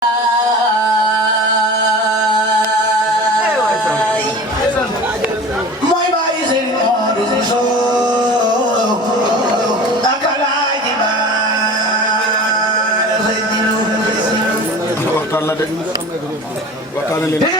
Bukan mana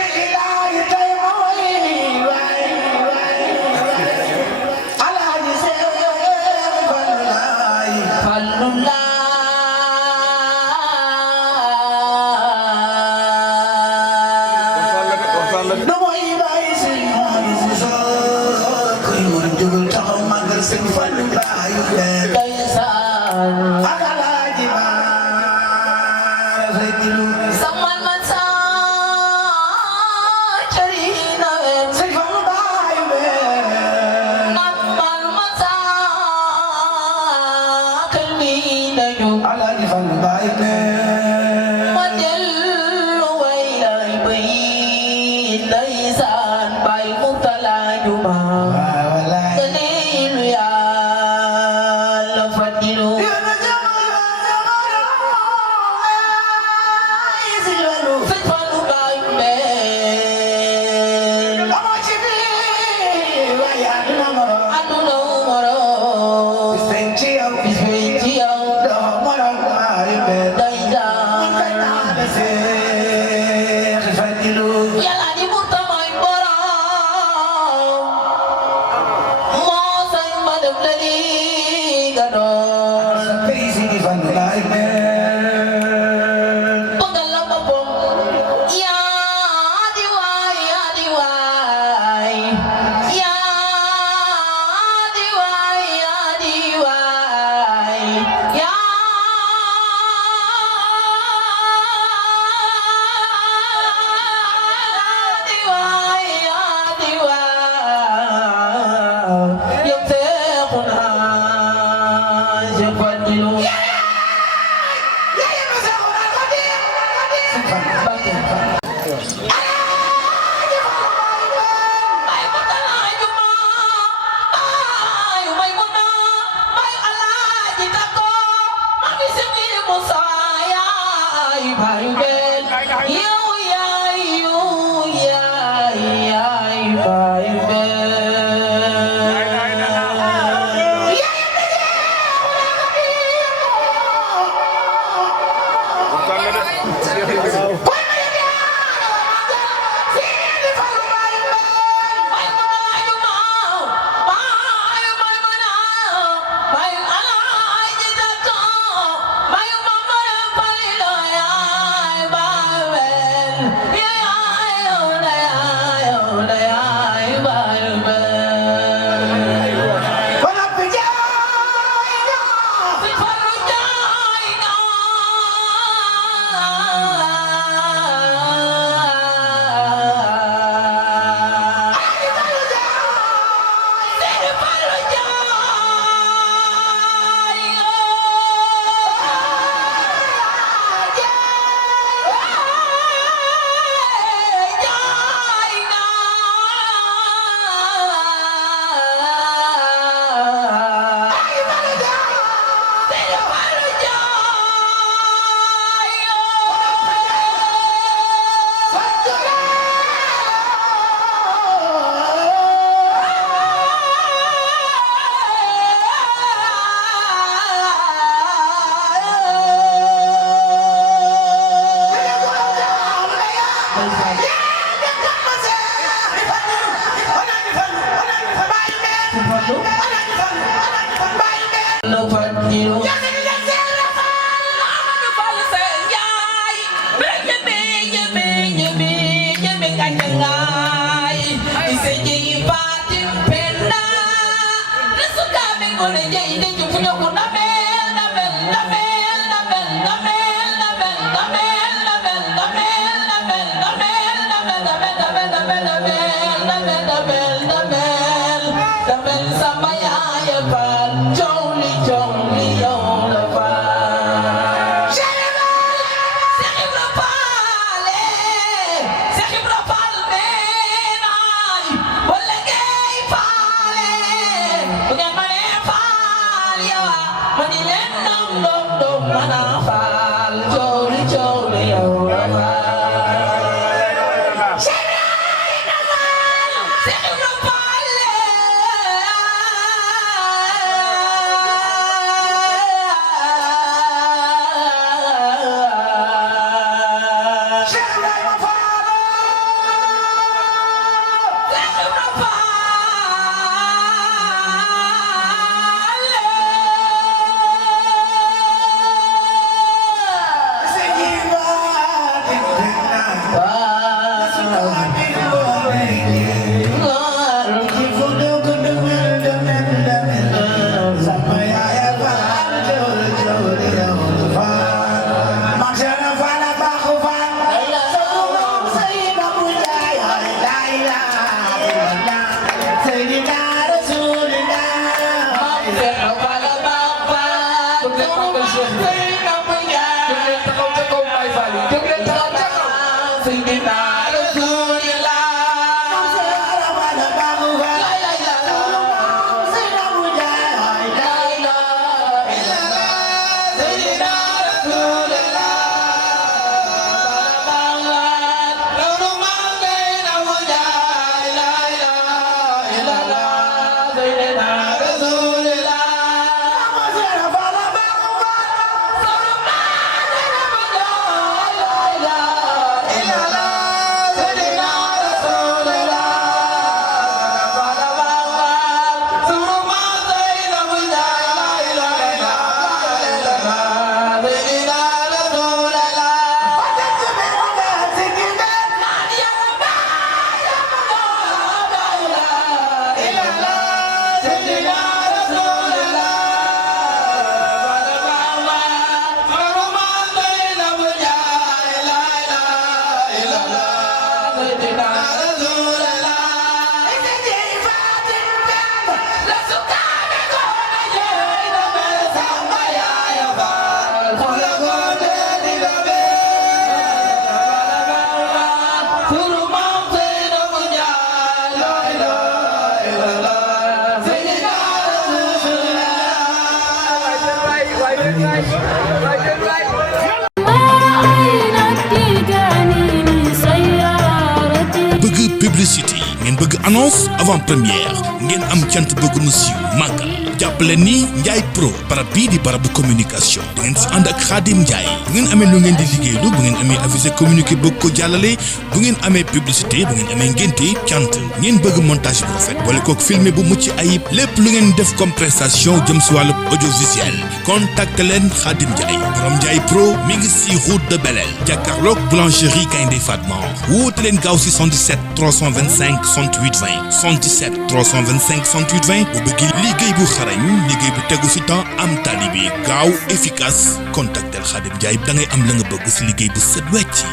bëgg publicité ngeen bëgg annonce avant première ngeen am cant bëgg nu siiw màggal jàppale ni Ndiaye Pro barab bii di barabu communication da ngeen si ànd ak Khadim Ndiaye bu ngeen amee lu ngeen di liggéeylu bu ngeen amee avisé communiqué bëgg ko jàllale bu ngeen amee publicité bu ngeen amee ngénte cant ngeen bëgg montage bu rafet boole kook filmé bu mucc ayib lépp lu ngeen def comme prestation jëm si wàllu audiovisuel contacte leen Khadim Ndiaye borom Ndiaye Pro mi ngi si route de Belel jàkkaarloog boulangerie Gaynde Fatma woote leen gaaw si 77 325 68 20 77 325 68 20 bu bëgg liggéey bu xarañ liggéey bu tegu fi temps am tali bi gaaw efficace contactel Khadim Ndiaye da ngay am la nga bëgg si liggéey bu set wecc